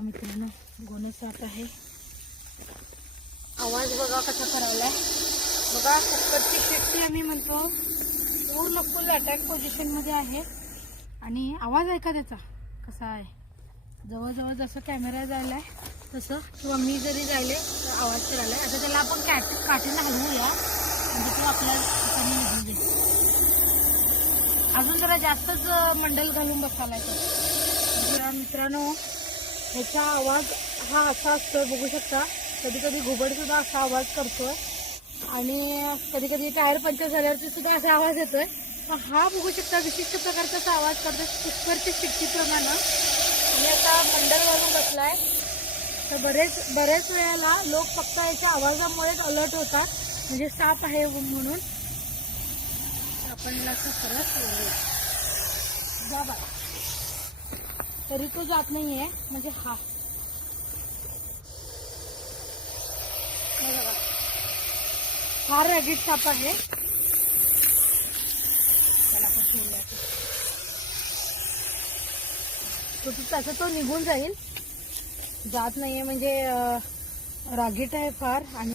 मित्रांनो जात आहे. आवाज बघा कसा करायलाय बघा कुकरची शिट्टी आम्ही म्हणतो. पूर्ण फुल अटॅक पोझिशनमध्ये आहे. आणि आवाज ऐका त्याचा? कसा आहे? जवळजवळ जसं कॅमेरा जायलाय तसं किंवा मी जरी जायले तर आवाज करायलाय. आता त्याला आपण कॅट काठीनं हलवूया म्हणजे तो आपल्या ठिकाणी निघून जाईल. अजून जरा जास्तच मंडल घालून बसायला तर तर मित्रांनो ह्याचा आवाज हा असा असतो बघू शकता. कधी कधी घुबड सुद्धा असा आवाज करतोय. आणि कधी कधी टायर पंक्चर झाल्यावरती सुद्धा असा आवाज येतोय. पण हा बघू शकता विशिष्ट प्रकारचा असा आवाज करतोय कुकरच्या शिट्टीप्रमाणे. आणि आता मंडल घालून बसलाय. तर बरेच बरेच वेळेला लोक फक्त याच्या आवाजामुळेच अलर्ट होतात. म्हणजे साप आहे म्हणून. आपण याला असं सरळ जा बाळा. तरी तो जात नाही आहे म्हणजे हा. फार रॅगिट साप आहे. त्याला आपण सोडूया. तो तो- त्याचा तो निघून जाईल. जात नाहीये म्हणजे रागीट आहे फार आणि